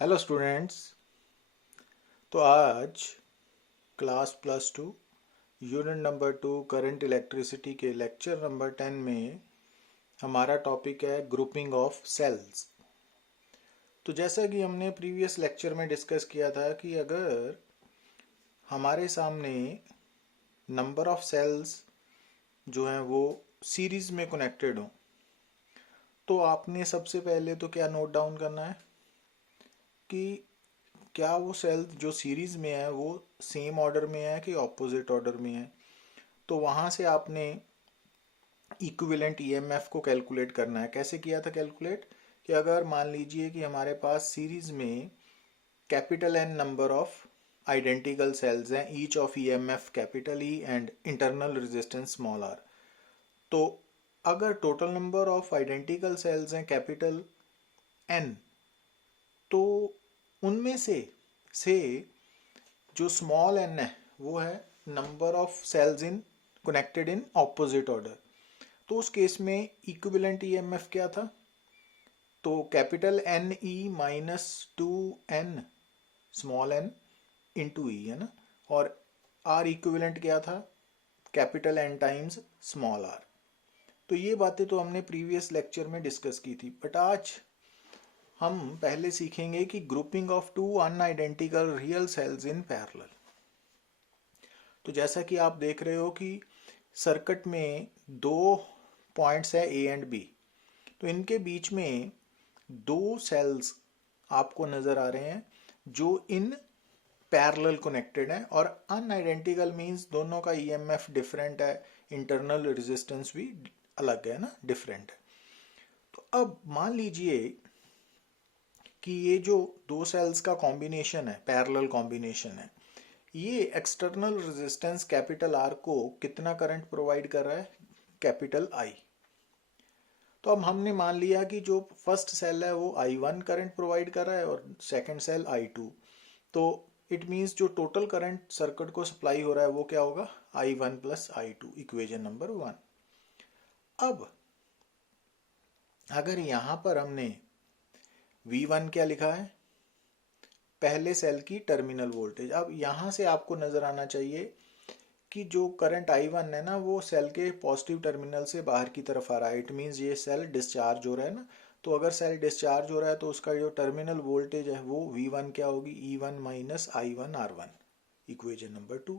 Hello students. तो आज class +2 unit number 2 current electricity के लेक्चर नंबर 10 में हमारा टॉपिक है ग्रुपिंग ऑफ सेल्स। तो जैसा कि हमने प्रीवियस लेक्चर में डिस्कस किया था कि अगर हमारे सामने नंबर ऑफ सेल्स जो हैं वो सीरीज में कनेक्टेड हो, तो आपने सबसे पहले तो क्या नोट डाउन करना है कि क्या वो सेल्स जो सीरीज में है वो सेम ऑर्डर में है कि ऑपोजिट ऑर्डर में है। तो वहाँ से आपने इक्विवेलेंट ईएमएफ को कैलकुलेट करना है। कैसे किया था कैलकुलेट कि अगर मान लीजिए कि हमारे पास सीरीज में capital N number of identical cells हैं, each of EMF capital E and internal resistance small R. तो अगर total number of identical cells हैं कैपिटल एन, तो उनमें से जो स्मॉल एन है वो है number of cells in connected in opposite order. तो उस केस में इक्विवेलेंट ईएमएफ क्या था? तो capital N E minus 2n small N into E, है ना। और आर इक्विवेलेंट क्या था? Capital N times small R. तो ये बातें तो हमने प्रीवियस लेक्चर में डिस्कस की थी, बट आज हम पहले सीखेंगे कि grouping of two unidentical real cells in parallel. तो जैसा कि आप देख रहे हो कि सर्किट में दो पॉइंट्स है ए एंड बी, तो इनके बीच में दो सेल्स आपको नजर आ रहे हैं जो इन पैरेलल कनेक्टेड है। और अनआइडेंटिकल मींस दोनों का ईएमएफ डिफरेंट है, इंटरनल रेजिस्टेंस भी अलग है ना, डिफरेंट है। तो अब मान लीजिए कि ये जो दो सेल्स का कॉम्बिनेशन है, पैरेलल कॉम्बिनेशन है, ये एक्सटर्नल रेजिस्टेंस कैपिटल आर को कितना करंट प्रोवाइड कर रहा है? Capital I. तो अब हमने मान लिया कि जो फर्स्ट सेल है वो I1 करंट प्रोवाइड कर रहा है और सेकंड सेल I2। तो इट मींस जो टोटल करंट सर्किट को सप्लाई हो रहा है वो क्या होगा? I1 plus I2, equation number 1। अब अगर यहां पर हमने V1 क्या लिखा है? पहले सेल की टर्मिनल वोल्टेज। अब यहां से आपको नजर आना चाहिए कि जो करंट I1 है ना वो सेल के पॉजिटिव टर्मिनल से बाहर की तरफ आ रहा है। इट मीन्स ये सेल डिस्चार्ज हो रहा है ना। तो अगर सेल डिस्चार्ज हो रहा है तो उसका जो टर्मिनल वोल्टेज है वो V1 क्या होगी? E1 minus I1 R1, equation number 2।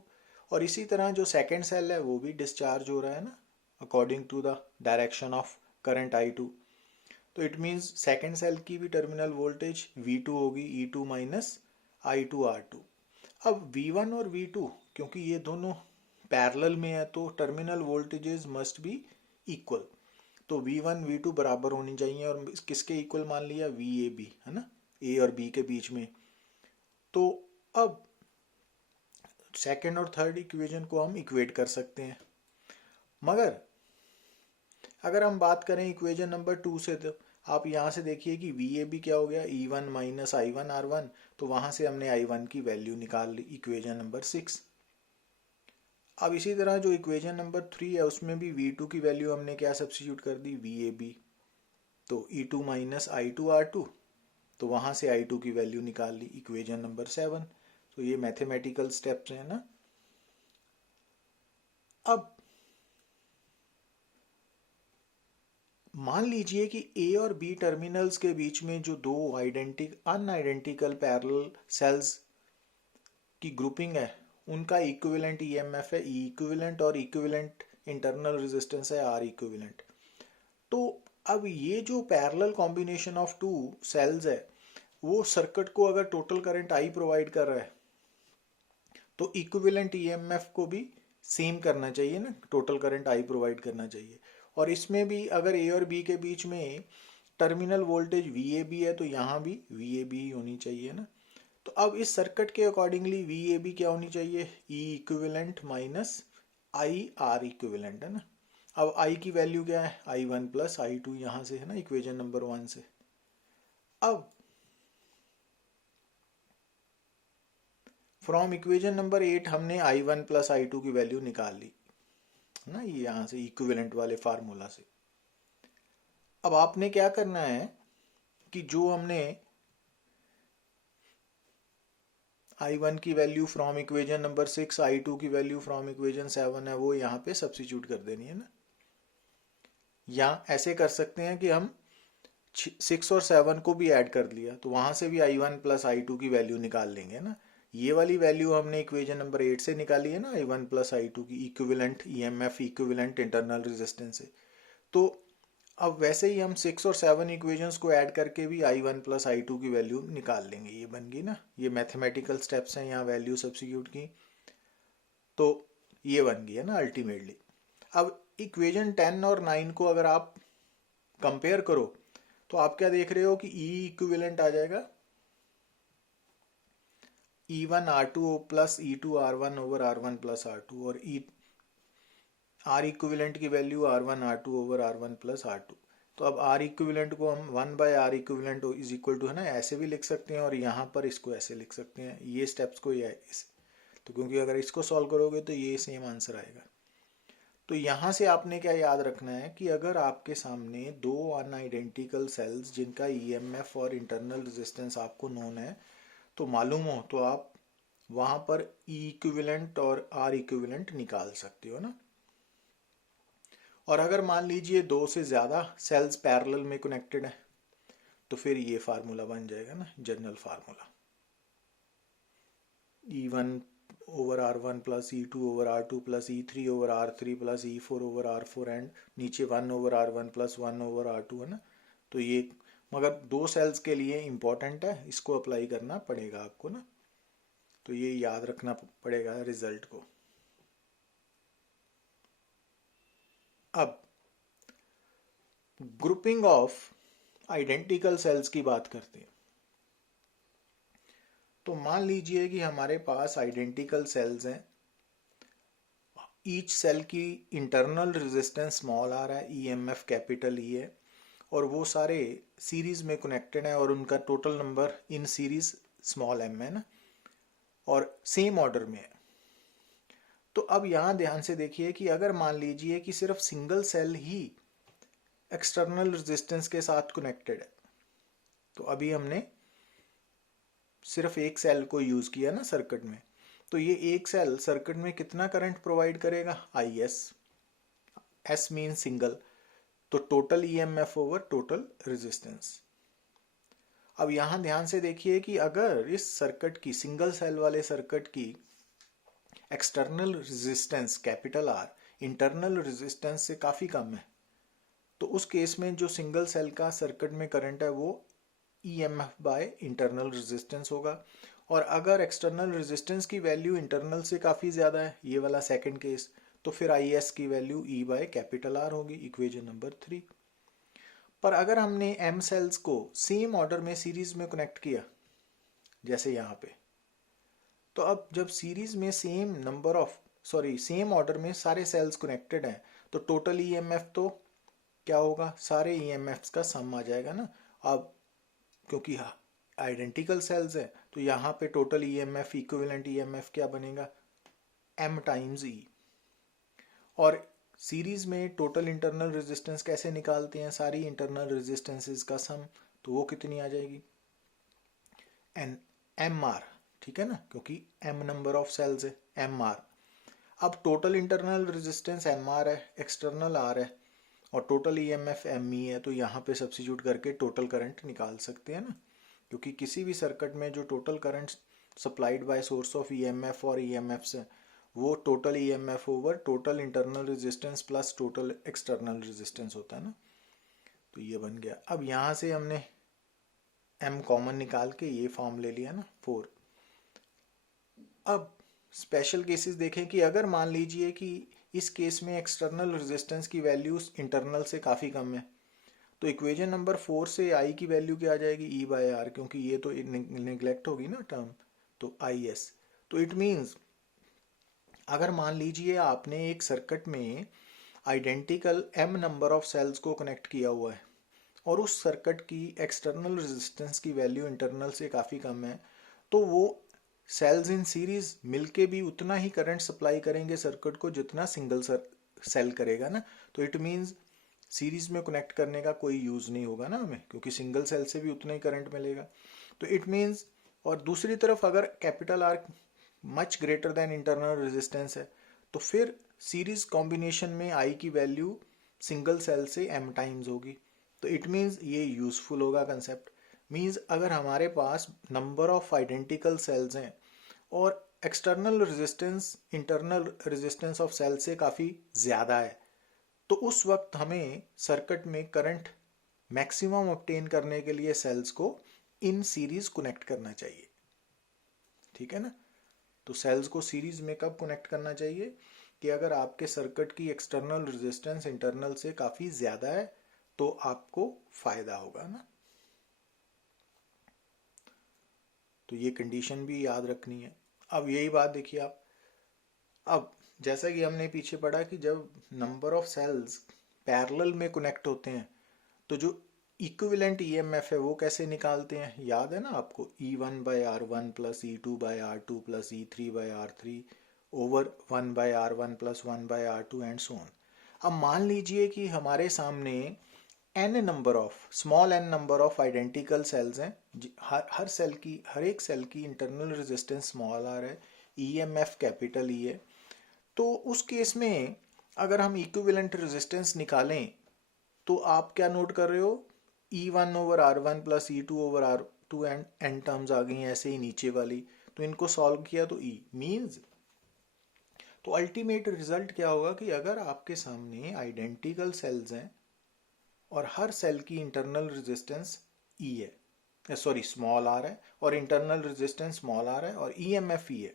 और इसी तरह जो सेकेंड सेल है वो भी डिस्चार्ज हो रहा है ना, according to the direction of current I2। तो इट मीन्स सेकेंड सेल की भी टर्मिनल वोल्टेज V2 होगी, E2 माइनस I2 R2। अब V1 और V2 क्योंकि ये दोनों पैरेलल में है तो terminal voltages must be equal. तो V1 V2 बराबर होनी चाहिए। और किसके इक्वल मान लिया? VAB, है ना, ए और बी के बीच में। तो अब सेकेंड और थर्ड इक्वेशन को हम इक्वेट कर सकते हैं। मगर अगर हम बात करें इक्वेशन नंबर 2 से, तो आप यहाँ से देखिए कि VAB क्या हो गया? E1 minus I1 R1। तो वहां से हमने I1 की वैल्यू निकाल ली, इक्वेशन नंबर 6। अब इसी तरह जो इक्वेशन नंबर 3 है उसमें भी V2 की वैल्यू हमने क्या सब्स्टिट्यूट कर दी? VAB। तो E2 माइनस I2 R2। तो वहां से I2 की वैल्यू निकाल ली, इक्वेशन नंबर 7। तो ये मैथमेटिकल स्टेप्स हैं ना। अब मान लीजिए कि ए और बी टर्मिनल्स के बीच में जो दो अनआइडेंटिकल पैरेलल सेल्स की ग्रुपिंग है उनका इक्विवेलेंट ईएमएफ है ई इक्विवेलेंट और इक्विवेलेंट इंटरनल रेजिस्टेंस है आर इक्विवेलेंट। तो अब ये जो parallel combination of two cells है वो सर्किट को अगर टोटल करंट आई प्रोवाइड कर रहा है तो इक्विवेलेंट ईएमएफ को भी सेम करना चाहिए ना, टोटल करंट आई प्रोवाइड करना चाहिए। और इसमें भी अगर ए और बी के बीच में टर्मिनल वोल्टेज VAB है तो यहाँ भी VAB ही होनी चाहिए ना। तो अब इस सर्किट के अकॉर्डिंगली VAB क्या होनी चाहिए? E equivalent minus IR equivalent, है ना। अब I की वैल्यू क्या है? I1 प्लस I2, यहाँ से है ना, इक्वेशन नंबर 1 से। अब फ्रॉम इक्वेशन नंबर 8 हमने I1 प्लस I2 की वैल्यू निकाल ली ना, ये यहाँ से इक्विवेलेंट वाले फार्मूला से। अब आपने क्या करना है कि जो हमने I1 की value from equation number 6, I2 की वैल्यू फ्रॉम इक्वेशन 7 है, वो यहाँ पे सब्स्टिट्यूट कर देनी है ना। या ऐसे कर सकते हैं कि हम 6 और 7 को भी ऐड कर लिया तो वहां से भी I1 प्लस I2 की वैल्यू निकाल लेंगे ना। ये वाली वैल्यू हमने इक्वेशन नंबर 8 से निकाली है ना, I1 प्लस I2 की equivalent EMF equivalent internal resistance से। तो अब वैसे ही हम 6 और 7 इक्वेशंस को ऐड करके भी I1 प्लस I2 की वैल्यू निकाल लेंगे। ये बन गई ना, ये मैथमेटिकल स्टेप्स हैं, यहाँ वैल्यू सब्स्टिट्यूट की, तो ये बन गई है ना अल्टीमेटली। अब इक्वेशन 10 और 9 को अगर आप कंपेयर करो तो आप क्या देख रहे हो कि E इक्विवेलेंट आ जाएगा E1 R2 plus E2 R1 over R1 plus R2, और R इक्विवेलेंट की value R1 R2 over R1 plus R2। तो अब R इक्विवेलेंट को हम 1 by R equivalent is equal to, है ना, ऐसे भी लिख सकते हैं और यहाँ पर इसको ऐसे लिख सकते हैं, ये स्टेप्स को ये इस, तो क्योंकि अगर इसको सॉल्व करोगे तो ये सेम आंसर आएगा। तो यहाँ से आपने क्या याद रखना है कि अगर आपके सामने दो अनआइडेंटिकल सेल्स जिनका EMF और इंटरनल रेजिस्टेंस आपको नोन है तो मालूम हो, तो आप वहां पर E इक्विवेलेंट और R इक्विवेलेंट निकाल सकते हो ना। और अगर मान लीजिए दो से ज्यादा सेल्स पैरेलल में कनेक्टेड है तो फिर ये फार्मूला बन जाएगा ना, general formula, E1 over R1 plus E2 over R2 plus E3 over R3 plus E4 over R4 and नीचे 1 over R1 plus 1 over R2, है ना। तो ये मगर दो सेल्स के लिए इंपॉर्टेंट है, इसको अप्लाई करना पड़ेगा आपको ना, तो ये याद रखना पड़ेगा रिजल्ट को। अब ग्रुपिंग ऑफ आइडेंटिकल सेल्स की बात करते हैं। तो मान लीजिए कि हमारे पास आइडेंटिकल सेल्स हैं, ईच सेल की इंटरनल रेजिस्टेंस स्मॉल r है, EMF कैपिटल E है, और वो सारे सीरीज में कनेक्टेड है और उनका total number in series small m है ना, और सेम ऑर्डर में है। तो अब यहां ध्यान से देखिए कि अगर मान लीजिए कि सिर्फ सिंगल सेल ही एक्सटर्नल रेजिस्टेंस के साथ कनेक्टेड है, तो अभी हमने सिर्फ एक सेल को यूज किया ना सर्किट में, तो ये एक सेल सर्किट में कितना करंट प्रोवाइड करेगा, IS, S मीन सिंगल, तो total EMF over total resistance. अब यहां ध्यान से देखिए कि अगर इस सर्किट की, सिंगल सेल वाले सर्किट की external resistance capital R internal resistance से काफी कम है, तो उस केस में जो सिंगल सेल का सर्किट में करंट है वो EMF बाय इंटरनल रेजिस्टेंस होगा। और अगर एक्सटर्नल रेजिस्टेंस की वैल्यू इंटरनल से काफी ज्यादा है, ये वाला सेकंड केस, तो फिर IS की value E by capital R होगी, इक्वेशन नंबर 3। पर अगर हमने M सेल्स को सेम ऑर्डर में सीरीज में कनेक्ट किया जैसे यहाँ पे, तो अब जब सीरीज में सेम ऑर्डर में सारे सेल्स कनेक्टेड हैं तो टोटल EMF तो क्या होगा, सारे EMFs का सम आ जाएगा ना। अब क्योंकि आइडेंटिकल सेल्स है तो यहाँ पे टोटल EMF इक्विवेलेंट EMF क्या बनेगा, M टाइम्स E। और सीरीज में टोटल इंटरनल रेजिस्टेंस कैसे निकालते हैं, सारी इंटरनल रेजिस्टेंसेस का सम, तो वो कितनी आ जाएगी, MR, ठीक है ना, क्योंकि M नंबर ऑफ सेल्स है, MR। अब टोटल इंटरनल रेजिस्टेंस MR है, एक्सटर्नल R है, और टोटल EMF ME है, तो यहाँ पे सब्स्टिट्यूट करके टोटल करंट निकाल सकते हैं ना, क्योंकि किसी भी सर्किट में जो total current supplied by source of EMF और EMFs है वो total EMF over total internal resistance plus total external resistance होता है ना। तो ये बन गया। अब यहाँ से हमने M कॉमन निकाल के ये फॉर्म ले लिया ना 4। अब स्पेशल केसेस देखें कि अगर मान लीजिए कि इस केस में एक्सटर्नल रेजिस्टेंस की वैल्यू इंटरनल से काफ़ी कम है, तो इक्वेशन नंबर 4 से I की वैल्यू क्या आ जाएगी, E बाय R, क्योंकि ये तो निगलेक्ट होगी ना टर्म, तो IS। तो इट मीन्स अगर मान लीजिए आपने एक सर्किट में identical M number of cells को कनेक्ट किया हुआ है और उस सर्किट की एक्सटर्नल रेजिस्टेंस की वैल्यू इंटरनल से काफ़ी कम है, तो वो सेल्स इन सीरीज मिलके भी उतना ही करंट सप्लाई करेंगे सर्किट को जितना सिंगल सेल करेगा ना। तो इट मीन्स सीरीज में कनेक्ट करने का कोई यूज नहीं होगा ना हमें, क्योंकि सिंगल सेल से भी उतना ही करंट मिलेगा। तो इट मीन्स और दूसरी तरफ अगर capital R much greater than internal resistance है तो फिर सीरीज कॉम्बिनेशन में आई की वैल्यू सिंगल सेल से m टाइम्स होगी। तो इट मीन्स ये यूजफुल होगा कंसेप्ट। मीन्स अगर हमारे पास नंबर ऑफ आइडेंटिकल सेल्स हैं और external resistance internal resistance of cell से काफ़ी ज़्यादा है तो उस वक्त हमें सर्किट में करंट मैक्सिमम ऑब्टेन करने के लिए सेल्स को इन सीरीज कनेक्ट करना चाहिए। ठीक है ना। तो सेल्स को सीरीज में कब कनेक्ट करना चाहिए कि अगर आपके सर्किट की एक्सटर्नल रेजिस्टेंस इंटरनल से काफ़ी ज़्यादा है तो आपको फ़ायदा होगा ना। तो ये कंडीशन भी याद रखनी है। अब यही बात देखिए आप, अब जैसा कि हमने पीछे पढ़ा कि जब नंबर ऑफ सेल्स पैरेलल में कनेक्ट होते हैं तो जो इक्विवेलेंट ईएमएफ है वो कैसे निकालते हैं, याद है ना आपको, E1/R1 plus E2/R2 plus E3/R3 over 1/R1 plus 1/R2 and so on. अब मान लीजिए कि हमारे सामने small N number of identical cells हैं, हर सेल की, हर एक सेल की इंटरनल रेजिस्टेंस स्मॉल आर है, ईएमएफ कैपिटल ई है। तो उस केस में अगर हम इक्विवेलेंट रेजिस्टेंस निकालें तो आप क्या नोट कर रहे हो, E1/R1 plus E2/R2 N terms आ गई ऐसे ही नीचे वाली। तो इनको सॉल्व किया तो E मीन्स, तो अल्टीमेट रिजल्ट क्या होगा कि अगर आपके सामने आइडेंटिकल सेल्स हैं और हर सेल की इंटरनल रेजिस्टेंस E है, सॉरी स्मॉल आर है, और इंटरनल रेजिस्टेंस स्मॉल आर है और EMF E है,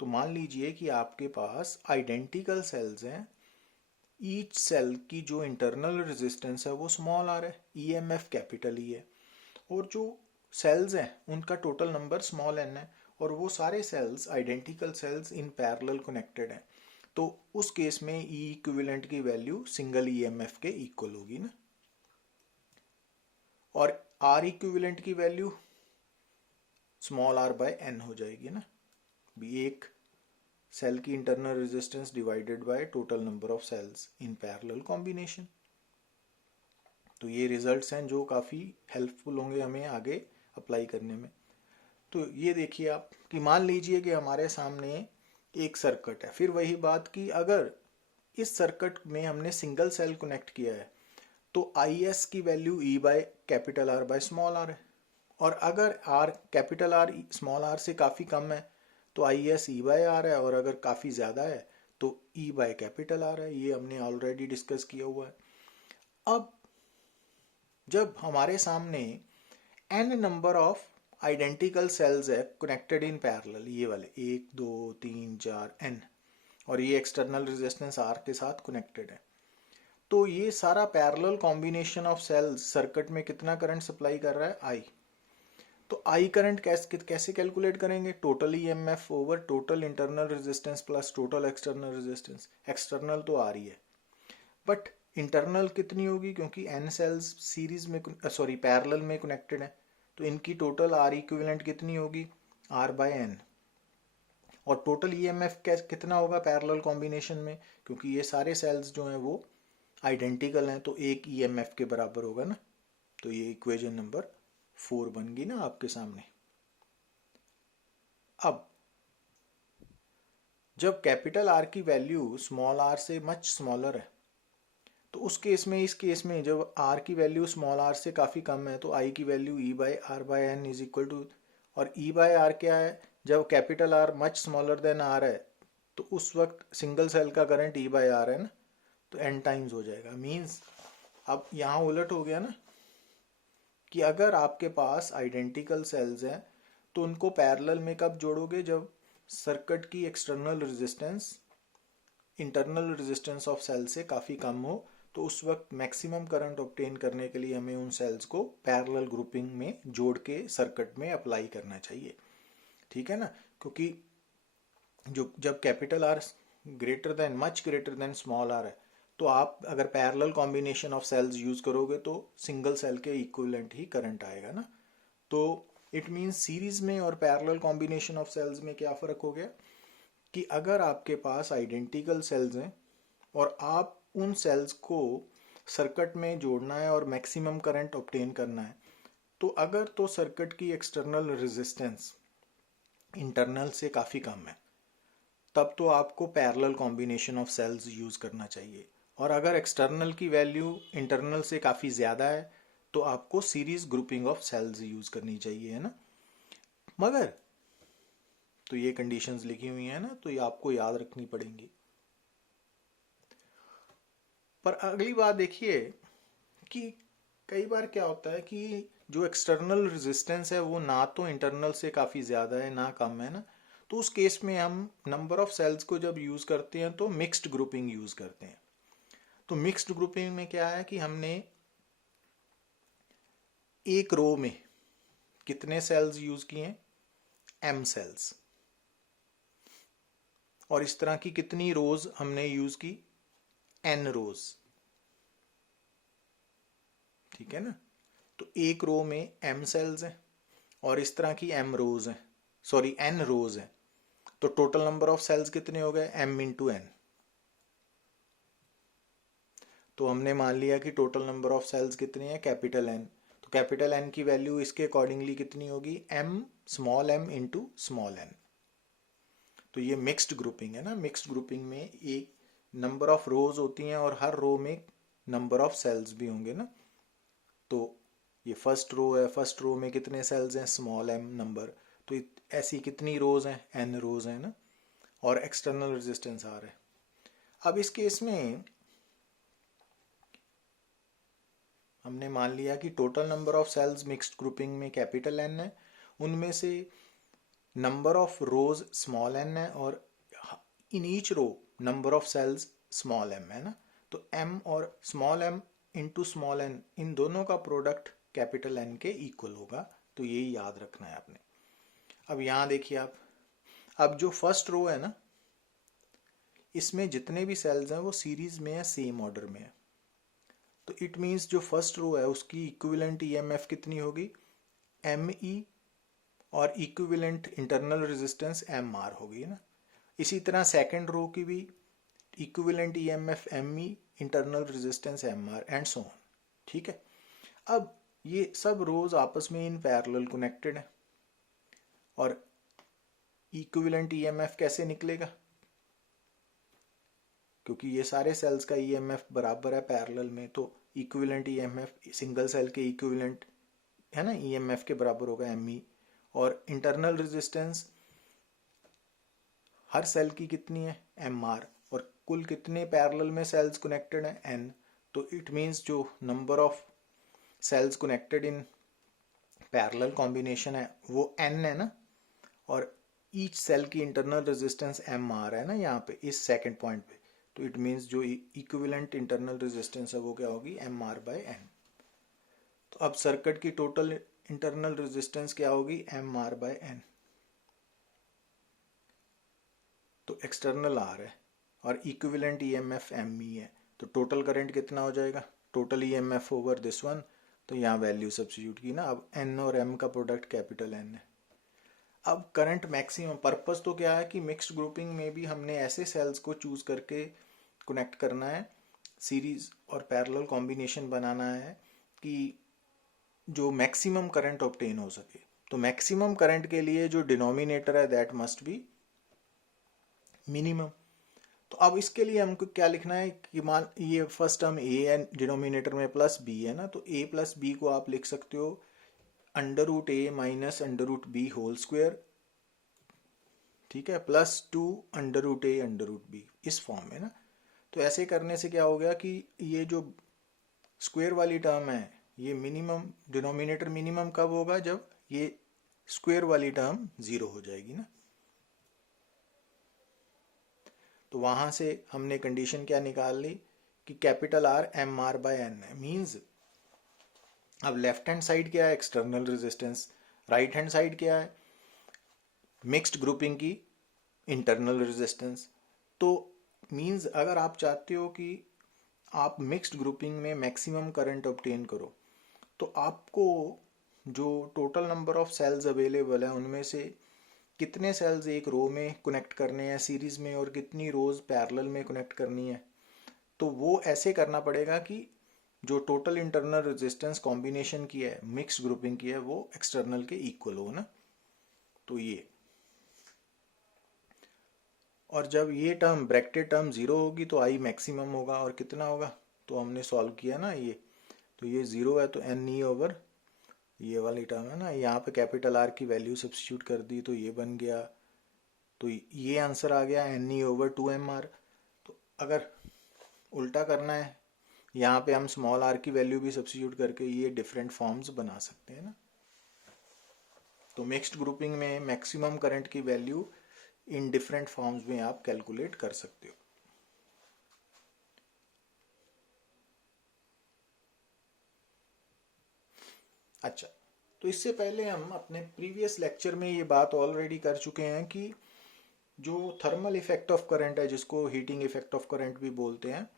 तो मान लीजिए कि आपके पास आइडेंटिकल सेल्स हैं, ईच सेल की जो इंटरनल रेजिस्टेंस है वो स्मॉल आर है, ईएमएफ कैपिटल ई है, और जो सेल्स हैं उनका टोटल नंबर स्मॉल एन है, और वो सारे cells identical cells in parallel connected हैं। तो उस केस में ई इक्विवेलेंट की वैल्यू सिंगल ईएमएफ के इक्वल होगी ना, और आर इक्विवेलेंट की value small R by N हो जाएगी ना, भी एक सेल की internal resistance divided by total number of cells in parallel combination. तो ये रिजल्ट्स हैं जो काफ़ी हेल्पफुल होंगे हमें आगे अप्लाई करने में। तो ये देखिए आप कि मान लीजिए कि हमारे सामने एक सर्किट है, फिर वही बात कि अगर इस सर्किट में हमने सिंगल सेल कनेक्ट किया है तो आई एस की value E by capital R by small R है, और अगर R capital R small R से काफ़ी कम है तो I S E by R है, और अगर काफ़ी ज़्यादा है तो ई बाय कैपिटल आर है। ये हमने ऑलरेडी डिस्कस किया हुआ है। अब जब हमारे सामने N number of identical cells है कनेक्टेड इन पैरेलल, ये वाले 1 2 3 4 एन, और ये एक्सटर्नल रेजिस्टेंस आर के साथ कनेक्टेड है, तो ये सारा parallel combination of cells circuit में कितना करंट सप्लाई कर रहा है, आई। तो आई करंट कैसे कैलकुलेट करेंगे, total EMF over total internal resistance plus total external resistance. External तो आ रही है बट इंटरनल कितनी होगी, क्योंकि एन सेल्स सीरीज में सॉरी पैरेलल में कनेक्टेड है, तो इनकी टोटल आर इक्विवेलेंट कितनी होगी, आर बाय एन। और टोटल ईएमएफ कितना होगा पैरेलल कॉम्बिनेशन में, क्योंकि ये सारे सेल्स जो हैं वो आइडेंटिकल हैं तो एक ईएमएफ के बराबर होगा ना। तो ये इक्वेशन नंबर 4 बन गई ना आपके सामने। अब जब कैपिटल आर की वैल्यू स्मॉल आर से मच स्मॉलर है तो उस केस में, इस केस में जब आर की वैल्यू स्मॉल आर से काफ़ी कम है तो आई की value E by R by N is equal to, और ई बाय आर क्या है, जब capital R much smaller than R है तो उस वक्त सिंगल सेल का करंट ई बाय आर है ना, तो एन टाइम्स हो जाएगा। मीन्स अब यहाँ उलट हो गया ना कि अगर आपके पास आइडेंटिकल सेल्स हैं तो उनको पैरेलल में कब जोड़ोगे, जब सर्किट की external resistance internal resistance of cell से काफ़ी कम हो, तो उस वक्त मैक्सिमम करंट ऑब्टेन करने के लिए हमें उन सेल्स को पैरेलल ग्रुपिंग में जोड़ के सर्किट में अप्लाई करना चाहिए। ठीक है ना, क्योंकि जो जब capital R greater than much greater than small R है तो आप अगर parallel combination of cells use करोगे तो सिंगल सेल के इक्विवेलेंट ही करंट आएगा ना। तो इट मीन्स सीरीज में और पैरेलल कॉम्बिनेशन ऑफ सेल्स में क्या फ़र्क हो गया कि अगर आपके पास आइडेंटिकल सेल्स हैं और आप उन सेल्स को सर्किट में जोड़ना है और मैक्सिमम करंट ऑब्टेन करना है तो अगर तो सर्किट की एक्सटर्नल रेजिस्टेंस इंटरनल से काफ़ी कम है, तब तो आपको parallel combination of sales use करना चाहिए। और अगर एक्सटर्नल की वैल्यू इंटरनल से काफ़ी ज़्यादा है तो आपको series grouping of sales use करनी चाहिए, है ना। मगर तो ये कंडीशंस लिखी हुई हैं ना, तो ये आपको याद रखनी पड़ेंगी। पर अगली बात देखिए कि कई बार क्या होता है कि जो एक्सटर्नल रेजिस्टेंस है वो ना तो इंटरनल से काफ़ी ज़्यादा है ना कम है ना, तो उस केस में हम नंबर ऑफ सेल्स को जब यूज़ करते हैं तो मिक्स्ड ग्रुपिंग यूज़ करते हैं। तो मिक्स्ड ग्रुपिंग में क्या है कि हमने एक रो में कितने सेल्स यूज़ किए हैं, एम सेल्स, और इस तरह की कितनी रोज हमने यूज़ की, एन रोज, ठीक है ना। तो एक रो में एम सेल्स हैं और इस तरह की एम रोज हैं, सॉरी एन रोज हैं, तो टोटल नंबर ऑफ सेल्स कितने हो गए, एम इंटू एन। तो हमने मान लिया कि टोटल नंबर ऑफ सेल्स कितने हैं, कैपिटल एन। तो कैपिटल एन की वैल्यू इसके अकॉर्डिंगली कितनी होगी, एम इंटू स्मॉल एन। तो ये मिक्स्ड ग्रुपिंग है ना। मिक्स्ड ग्रुपिंग में एक नंबर ऑफ रोज होती हैं और हर रो में नंबर ऑफ सेल्स भी होंगे ना। तो ये फर्स्ट रो है, फर्स्ट रो में कितने सेल्स हैं, स्मॉल एम नंबर, तो ऐसी कितनी रोज हैं, एन रोज हैं ना, और एक्सटर्नल रेजिस्टेंस आर है। अब इस केस में हमने मान लिया कि total number of cells mixed grouping में कैपिटल एन है, उनमें से number of rows small N है और in each row number of cells small M है ना। तो एम और small M into small N, इन दोनों का प्रोडक्ट कैपिटल एन के इक्वल होगा। तो यही याद रखना है आपने। अब यहाँ देखिए आप, अब जो फर्स्ट रो है ना, इसमें जितने भी सेल्स हैं वो सीरीज में है, सेम ऑर्डर में है। तो इट मीन्स जो फर्स्ट रो है उसकी इक्विवेलेंट ईएमएफ कितनी होगी, एम ई, और equivalent internal resistance M R होगी ना। इसी तरह सेकेंड रो की भी equivalent EMF M E, internal resistance M R, and so on, ठीक है। अब ये सब रोज आपस में इन पैरेलल कनेक्टेड है, और इक्विवेलेंट ईएमएफ कैसे निकलेगा, क्योंकि ये सारे सेल्स का ईएमएफ बराबर है पैरेलल में, तो इक्विवेलेंट ईएमएफ सिंगल सेल के इक्विवेलेंट है ना ईएमएफ के बराबर होगा एम ई। और इंटरनल रेजिस्टेंस हर सेल की कितनी है, एम आर, और कुल कितने पैरेलल में सेल्स कनेक्टेड हैं, एन। तो इट मीन्स जो number of cells connected in parallel combination है वो एन है ना, और ईच सेल की इंटरनल रेजिस्टेंस एम आर है ना यहाँ पे इस सेकंड पॉइंट पे। तो इट मीन्स जो इक्विवेलेंट इंटरनल रेजिस्टेंस है वो क्या होगी, एम आर बाय एन। तो अब सर्किट की टोटल इंटरनल रेजिस्टेंस क्या होगी, एम आर बाय एन। तो एक्सटर्नल आर है और इक्विवेलेंट ईएमएफ एम ई है, तो टोटल करंट कितना हो जाएगा, total EMF over this one. तो यहाँ वैल्यू सब्स्टिट्यूट की ना, अब एन और एम का प्रोडक्ट कैपिटल एन है। अब करंट मैक्सिमम पर्पस तो क्या है कि मिक्स्ड ग्रुपिंग में भी हमने ऐसे सेल्स को चूज करके कनेक्ट करना है, सीरीज और पैरेलल कॉम्बिनेशन बनाना है कि जो मैक्सिमम करंट ऑब्टेन हो सके। तो मैक्सिमम करंट के लिए जो डिनोमिनेटर है दैट मस्ट बी मिनिमम। तो अब इसके लिए हमको क्या लिखना है कि मान ये फर्स्ट टर्म ए है डिनोमिनेटर में प्लस बी है ना, तो ए प्लस बी को आप लिख सकते हो under root A minus under root B whole square, ठीक है, plus two under root A under root B, इस फॉर्म में ना। तो ऐसे करने से क्या हो गया कि ये जो स्क्वायर वाली टर्म है ये मिनिमम, डिनोमिनेटर मिनिमम कब होगा, जब ये स्क्वायर वाली टर्म जीरो हो जाएगी ना। तो वहां से हमने कंडीशन क्या निकाल ली कि capital R M R by N है, मीन्स अब लेफ्ट हैंड साइड क्या है, external resistance, right hand side क्या है, मिक्स्ड ग्रुपिंग की इंटरनल रेजिस्टेंस। तो मीन्स अगर आप चाहते हो कि आप मिक्स्ड ग्रुपिंग में मैक्सिमम करंट ऑब्टेन करो, तो आपको जो total number of cells available है उनमें से कितने सेल्स एक रो में कनेक्ट करने हैं सीरीज में और कितनी रोज पैरेलल में कनेक्ट करनी है, तो वो ऐसे करना पड़ेगा कि जो टोटल इंटरनल रेजिस्टेंस कॉम्बिनेशन की है, मिक्स ग्रुपिंग की है, वो एक्सटर्नल के इक्वल हो ना। तो ये, और जब ये टर्म ब्रैकेटेड टर्म जीरो होगी तो आई मैक्सिमम होगा, और कितना होगा, तो हमने सॉल्व किया ना ये, तो ये जीरो है तो एन ई ओवर ये वाली टर्म है ना, यहाँ पे कैपिटल आर की वैल्यू सब्स्टिट्यूट कर दी तो ये बन गया, तो ये आंसर आ गया N E over two M R. तो अगर उल्टा करना है, यहाँ पे हम स्मॉल आर की वैल्यू भी सब्स्टिट्यूट करके ये डिफरेंट फॉर्म्स बना सकते हैं ना। तो मिक्स्ड ग्रुपिंग में मैक्सिमम करंट की वैल्यू इन डिफरेंट फॉर्म्स में आप कैलकुलेट कर सकते हो। अच्छा, तो इससे पहले हम अपने प्रीवियस लेक्चर में ये बात ऑलरेडी कर चुके हैं कि जो थर्मल इफेक्ट ऑफ करंट है, जिसको हीटिंग इफेक्ट ऑफ करंट भी बोलते हैं,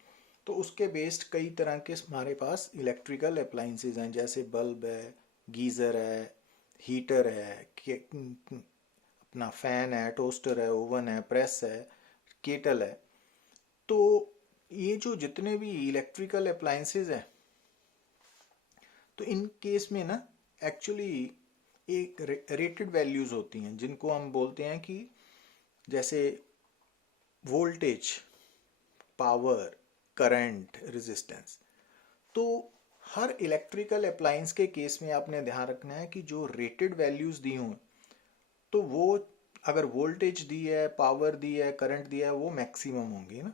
तो उसके बेस्ड कई तरह के हमारे पास इलेक्ट्रिकल अप्लाइंसेज हैं, जैसे बल्ब है, गीज़र है, हीटर है, अपना फैन है, टोस्टर है, ओवन है, प्रेस है, केटल है। तो ये जो जितने भी इलेक्ट्रिकल अप्लाइंसेज हैं, तो इन केस में ना एक्चुअली एक रेटेड वैल्यूज होती हैं, जिनको हम बोलते हैं कि जैसे वोल्टेज, पावर, करंट, रेजिस्टेंस। तो हर इलेक्ट्रिकल अप्लायंस के केस में आपने ध्यान रखना है कि जो रेटेड वैल्यूज दी हों, तो वो अगर वोल्टेज दी है, पावर दी है, करंट दिया है, वो मैक्सिमम होंगी ना।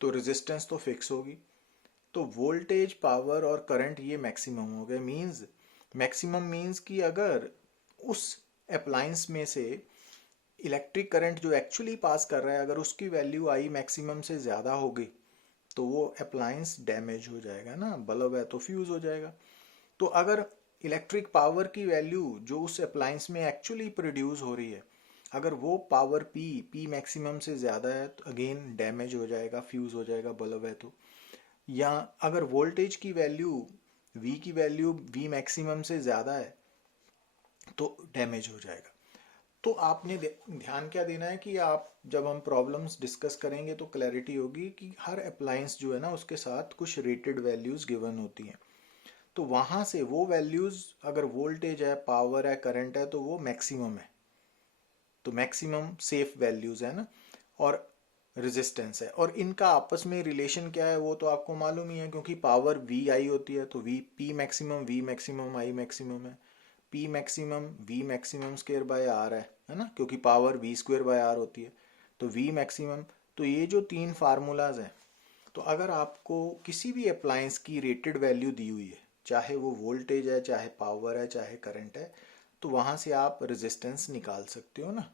तो रेजिस्टेंस तो फिक्स होगी। तो वोल्टेज, पावर और करंट ये मैक्सिमम हो गए। मींस मैक्सिमम मींस कि अगर उस अप्लायंस में से इलेक्ट्रिक करंट जो एक्चुअली पास कर रहा है, अगर उसकी वैल्यू आई मैक्सिमम से ज़्यादा हो गई, तो वो अप्लायंस डैमेज हो जाएगा ना, बल्ब है तो फ्यूज़ हो जाएगा। तो अगर इलेक्ट्रिक पावर की वैल्यू जो उस अप्लायंस में एक्चुअली प्रोड्यूस हो रही है, अगर वो पावर पी मैक्सिमम से ज़्यादा है, तो अगेन डैमेज हो जाएगा, फ्यूज़ हो जाएगा, बल्ब है तो। या अगर वोल्टेज की वैल्यू वी की वैल्यू वी मैक्सिमम से ज़्यादा है, तो डैमेज हो जाएगा। तो आपने ध्यान क्या देना है कि आप जब हम प्रॉब्लम्स डिस्कस करेंगे तो क्लैरिटी होगी कि हर अप्लायंस जो है ना, उसके साथ कुछ रेटेड वैल्यूज गिवन होती हैं। तो वहाँ से वो वैल्यूज, अगर वोल्टेज है, पावर है, करंट है, तो वो मैक्सिमम है, तो मैक्सिमम सेफ वैल्यूज है ना। और रेजिस्टेंस है, और इनका आपस में रिलेशन क्या है वो तो आपको मालूम ही है, क्योंकि पावर वी आई होती है, तो वी मैक्सिमम आई मैक्सिमम है। P maximum V maximum square by R है ना, क्योंकि power V square by R होती है, तो वी मैक्सिमम। तो ये जो तीन फार्मूलाज हैं, तो अगर आपको किसी भी अप्लायंस की रेटेड वैल्यू दी हुई है, चाहे वो वोल्टेज है, चाहे पावर है, चाहे करंट है, तो वहाँ से आप रेजिस्टेंस निकाल सकते हो ना।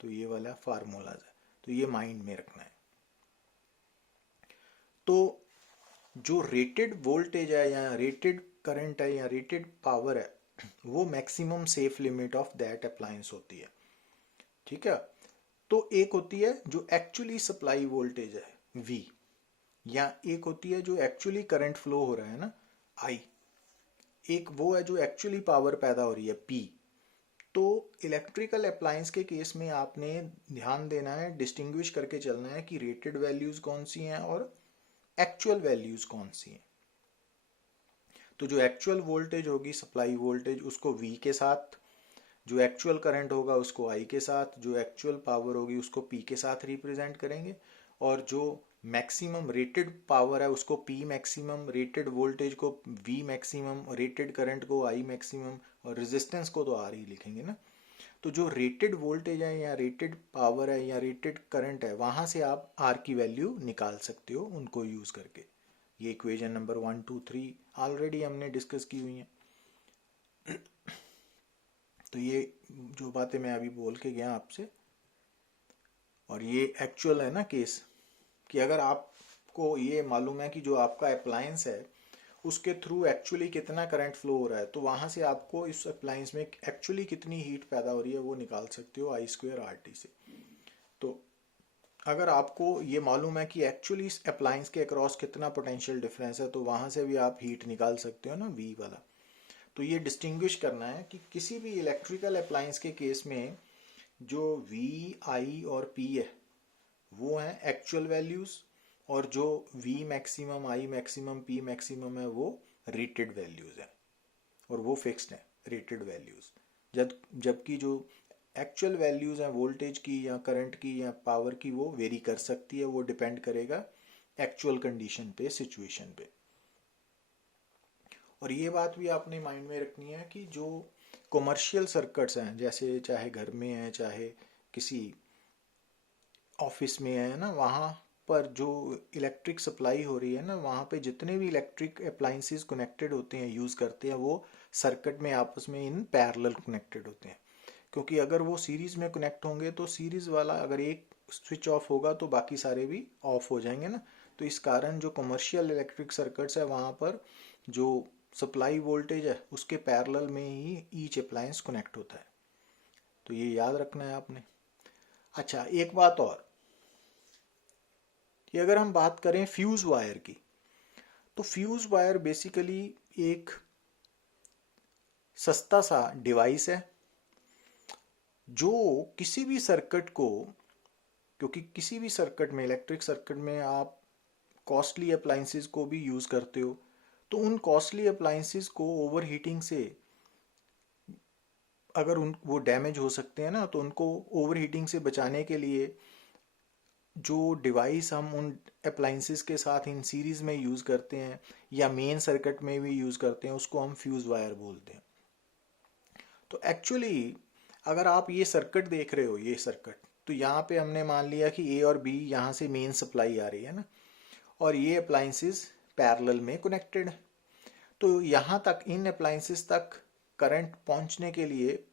तो ये वाला फार्मूलाज है, तो ये माइंड में रखना है। तो जो रेटेड वोल्टेज है या रेटेड करंट है या रेटेड पावर है, वो maximum safe limit of that appliance होती है। ठीक है। तो एक होती है जो एक्चुअली सप्लाई वोल्टेज है वी, या एक होती है जो एक्चुअली करंट फ्लो हो रहा है ना, आई। एक वो है जो एक्चुअली पावर पैदा हो रही है, पी। तो इलेक्ट्रिकल अप्लायंस के केस में आपने ध्यान देना है, डिस्टिंग्विश करके चलना है कि रेटेड वैल्यूज कौन सी हैं और एक्चुअल वैल्यूज कौन सी हैं। तो जो एक्चुअल वोल्टेज होगी, सप्लाई वोल्टेज, उसको वी के साथ, जो एक्चुअल करंट होगा उसको आई के साथ, जो एक्चुअल पावर होगी उसको पी के साथ रिप्रेजेंट करेंगे, और जो मैक्सिमम रेटेड पावर है उसको पी मैक्सिमम, रेटेड वोल्टेज को वी मैक्सिमम, रेटेड करंट को आई मैक्सिमम, और रेजिस्टेंस को तो आर ही लिखेंगे ना। तो जो रेटेड वोल्टेज है या रेटेड पावर है या रेटेड करंट है, वहां से आप आर की वैल्यू निकाल सकते हो उनको यूज करके। ये इक्वेशन नंबर 1 2 3 ऑलरेडी हमने डिस्कस की हुई हैं। तो ये जो बातें मैं अभी बोल के गया आपसे, और ये एक्चुअल है ना केस, कि अगर आपको ये मालूम है कि जो आपका अप्लायंस है उसके थ्रू एक्चुअली कितना करंट फ्लो हो रहा है, तो वहां से आपको इस अप्लायंस में एक्चुअली कितनी हीट पैदा हो रही है वो निकाल सकते हो आई स्क्वेयर आर टी से। तो अगर आपको ये मालूम है कि एक्चुअली इस अप्लायंस के अक्रॉस कितना पोटेंशियल डिफरेंस है, तो वहां से भी आप हीट निकाल सकते हो ना, वी वाला। तो ये डिस्टिंग्विश करना है कि किसी भी इलेक्ट्रिकल अप्लायंस के केस में जो वी आई और पी है वो है एक्चुअल वैल्यूज, और जो V maximum, I maximum, P maximum है वो रेटेड वैल्यूज़ है और वो फिक्स्ड है रेटेड वैल्यूज़। जबकि जो एक्चुअल वैल्यूज़ हैं वोल्टेज की या करंट की या पावर की वो वेरी कर सकती है, वो डिपेंड करेगा एक्चुअल कंडीशन पे, सिचुएशन पे। और ये बात भी आपने माइंड में रखनी है कि जो कॉमर्शियल सर्किट्स हैं, जैसे चाहे घर में है चाहे किसी ऑफिस में है ना, वहाँ पर जो इलेक्ट्रिक सप्लाई हो रही है ना, वहाँ पे जितने भी इलेक्ट्रिक अप्लाइंसेस कनेक्टेड होते हैं, यूज़ करते हैं, वो सर्किट में आपस में इन पैरेलल कनेक्टेड होते हैं। क्योंकि अगर वो सीरीज़ में कनेक्ट होंगे तो सीरीज़ वाला अगर एक स्विच ऑफ होगा तो बाकी सारे भी ऑफ हो जाएंगे ना। तो इस कारण जो कमर्शियल इलेक्ट्रिक सर्किट्स है वहाँ पर जो सप्लाई वोल्टेज है उसके पैरेलल में ही ईच अप्लायंस कनेक्ट होता है। तो ये याद रखना है आपने। अच्छा, एक बात और कि अगर हम बात करें फ्यूज वायर की, तो फ्यूज वायर बेसिकली एक सस्ता सा डिवाइस है जो किसी भी सर्किट को, क्योंकि किसी भी सर्किट में, इलेक्ट्रिक सर्किट में आप कॉस्टली अप्लाइंसेस को भी यूज़ करते हो, तो उन कॉस्टली अप्लाइंसेस को ओवर हीटिंग से अगर उन वो डैमेज हो सकते हैं ना, तो उनको ओवर हीटिंग से बचाने के लिए जो डिवाइस हम उन अप्लाइंसेस के साथ इन सीरीज़ में यूज़ करते हैं या मेन सर्किट में भी यूज़ करते हैं, उसको हम फ्यूज़ वायर बोलते हैं। तो एक्चुअली अगर आप ये सर्किट देख रहे हो, ये सर्किट, तो यहाँ पे हमने मान लिया कि ए और बी यहाँ से मेन सप्लाई आ रही है ना, और ये अप्लाइंसेस पैरेलल में कनेक्टेड है। तो यहाँ तक, इन अप्लाइंसेस तक करंट पहुँचने के लिए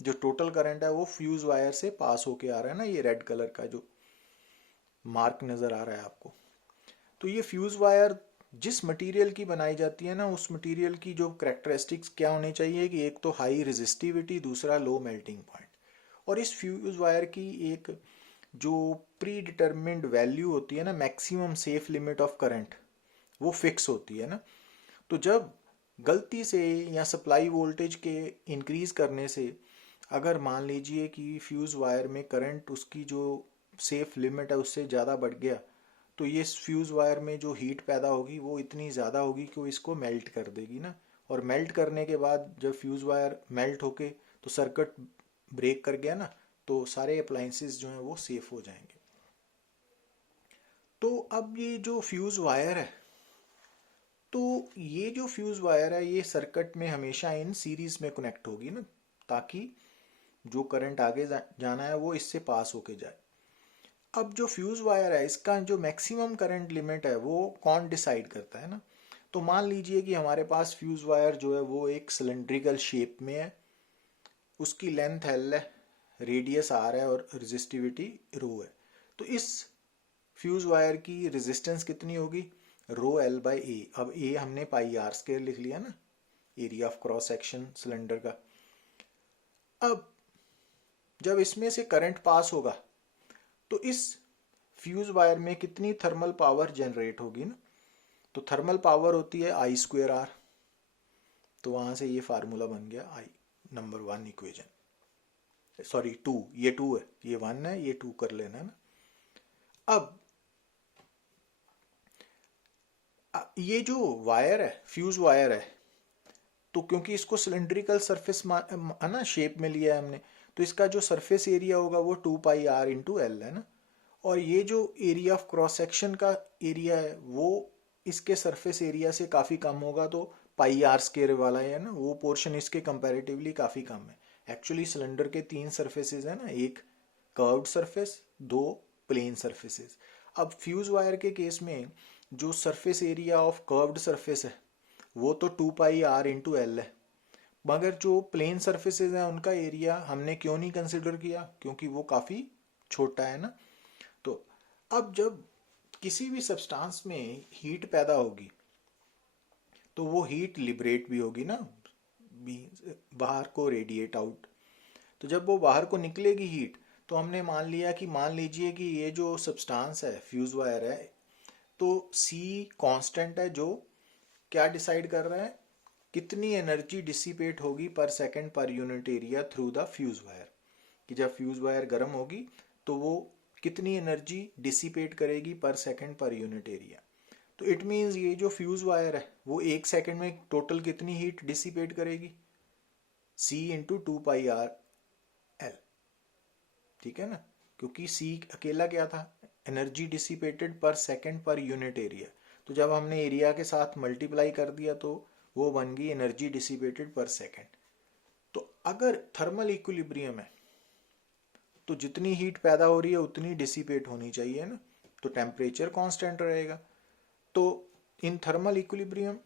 जो टोटल करंट है वो फ्यूज वायर से पास होके आ रहा है ना, ये रेड कलर का जो मार्क नज़र आ रहा है आपको। तो ये फ्यूज वायर जिस मटेरियल की बनाई जाती है ना, उस मटेरियल की जो करेक्टरिस्टिक्स क्या होनी चाहिए कि एक तो हाई रेजिस्टिविटी, दूसरा लो मेल्टिंग पॉइंट। और इस फ्यूज वायर की एक जो प्री डिटरमिन्ड वैल्यू होती है ना, maximum safe limit of current, वो फिक्स होती है ना। तो जब गलती से या सप्लाई वोल्टेज के इंक्रीज करने से अगर मान लीजिए कि फ्यूज वायर में करंट उसकी जो सेफ लिमिट है उससे ज़्यादा बढ़ गया, तो ये फ्यूज वायर में जो हीट पैदा होगी वो इतनी ज़्यादा होगी कि वो इसको मेल्ट कर देगी ना। और मेल्ट करने के बाद जब फ्यूज वायर मेल्ट होके तो सर्किट ब्रेक कर गया ना, तो सारे अप्लाइंसेस जो हैं वो सेफ हो जाएंगे। तो अब ये जो फ्यूज वायर है, तो ये जो फ्यूज वायर है ये सर्किट में हमेशा इन सीरीज में कनेक्ट होगी ना, ताकि जो करंट आगे जाना है वो इससे पास होके जाए। अब जो फ्यूज वायर है इसका जो मैक्सिमम करंट लिमिट है वो कौन डिसाइड करता है ना। तो मान लीजिए कि हमारे पास फ्यूज वायर जो है वो एक सिलेंड्रिकल शेप में है, उसकी लेंथ एल है, रेडियस आर है और रेजिस्टिविटी रो है। तो इस फ्यूज वायर की रेजिस्टेंस कितनी होगी, रो एल बाई ए। अब ए हमने पाई आर स्क्वायर लिख लिया ना, area of cross section cylinder का। अब जब इसमें से करंट पास होगा तो इस फ्यूज वायर में कितनी थर्मल पावर जनरेट होगी ना। तो थर्मल पावर होती है आई स्क्वेयर आर। तो वहां से ये फार्मूला बन गया आई, नंबर 1 इक्वेशन, सॉरी 2, ये 2 है, ये 1 है, ये 2 कर लेना है ना। अब ये जो वायर है, फ्यूज वायर है, तो क्योंकि इसको सिलेंड्रिकल सरफेस है ना शेप में लिया है हमने, तो इसका जो सरफेस एरिया होगा वो 2 पाई आर इंटू एल है ना। और ये जो एरिया ऑफ क्रॉस सेक्शन का एरिया है वो इसके सरफेस एरिया से काफ़ी कम होगा, तो पाई आर स्क्वायर वाला है ना, वो पोर्शन इसके कंपैरेटिवली काफ़ी कम है। एक्चुअली सिलेंडर के 3 सरफेसेस है ना, एक कर्व्ड सरफेस, 2 प्लेन सरफेसेस। अब फ्यूज वायर के केस में जो surface area of curved surface है वो तो 2 पाई आर इंटू एल है, मगर जो प्लेन सरफेसेज हैं उनका एरिया हमने क्यों नहीं कंसिडर किया, क्योंकि वो काफ़ी छोटा है ना। तो अब जब किसी भी सब्सटेंस में हीट पैदा होगी तो वो हीट लिबरेट भी होगी ना, बाहर को रेडिएट आउट। तो जब वो बाहर को निकलेगी हीट, तो हमने मान लीजिए कि ये जो सब्सटेंस है फ्यूज वायर है, तो सी कांस्टेंट है जो क्या डिसाइड कर रहा है, कितनी एनर्जी डिसिपेट होगी पर second per unit area through the fuse wire. कि जब फ्यूज वायर गर्म होगी तो वो कितनी एनर्जी डिसिपेट करेगी पर सेकंड पर यूनिट एरिया। तो इट मीन्स ये जो फ्यूज वायर है वो 1 सेकंड में टोटल कितनी हीट डिसिपेट करेगी, C इंटू 2πr/L। ठीक है ना, क्योंकि C अकेला क्या था, एनर्जी डिसिपेटेड पर सेकंड पर यूनिट एरिया। तो जब हमने एरिया के साथ मल्टीप्लाई कर दिया तो वो बन गई एनर्जी डिसिपेटेड पर सेकंड। तो अगर थर्मल इक्विलिब्रियम है तो जितनी हीट पैदा हो रही है उतनी डिसिपेट होनी चाहिए ना, तो टेम्परेचर कांस्टेंट रहेगा। तो इन थर्मल इक्विलिब्रियम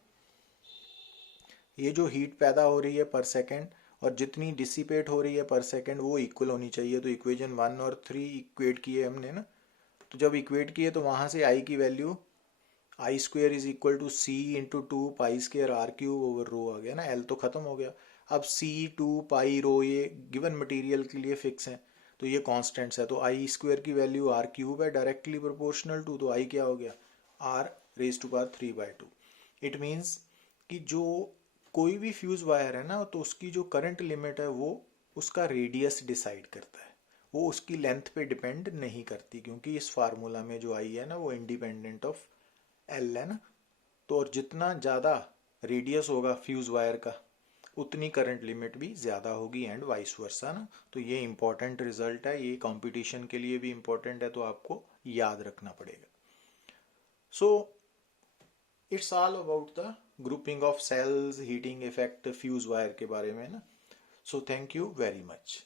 ये जो हीट पैदा हो रही है पर सेकंड और जितनी डिसिपेट हो रही है पर सेकंड वो इक्वल होनी चाहिए। तो इक्वेशन 1 और 3 इक्वेट किए हमने ना, तो जब इक्वेट किए तो वहां से आई की value I² is equal to C into 2π²R³/रो आ गया ना, L तो खत्म हो गया। अब C 2π ये गिवन मटेरियल के लिए फिक्स है तो ये कांस्टेंट्स है, तो I² की वैल्यू R³ है डायरेक्टली प्रोपोर्शनल टू, तो I क्या हो गया R⁻³ इट मीन्स कि जो कोई भी फ्यूज वायर है ना तो उसकी जो करंट लिमिट है वो उसका रेडियस डिसाइड करता है, वो उसकी लेंथ पे डिपेंड नहीं करती, क्योंकि इस फार्मूला में जो आई है ना वो इंडिपेंडेंट ऑफ L है ना। तो और जितना ज़्यादा रेडियस होगा फ्यूज वायर का उतनी करंट लिमिट भी ज़्यादा होगी एंड वाइस वर्सा ना। तो ये इंपॉर्टेंट रिजल्ट है, ये कंपटीशन के लिए भी इंपॉर्टेंट है, तो आपको याद रखना पड़ेगा। So it's all about the grouping of cells, heating effect fuse wire के बारे में ना। So thank you very much.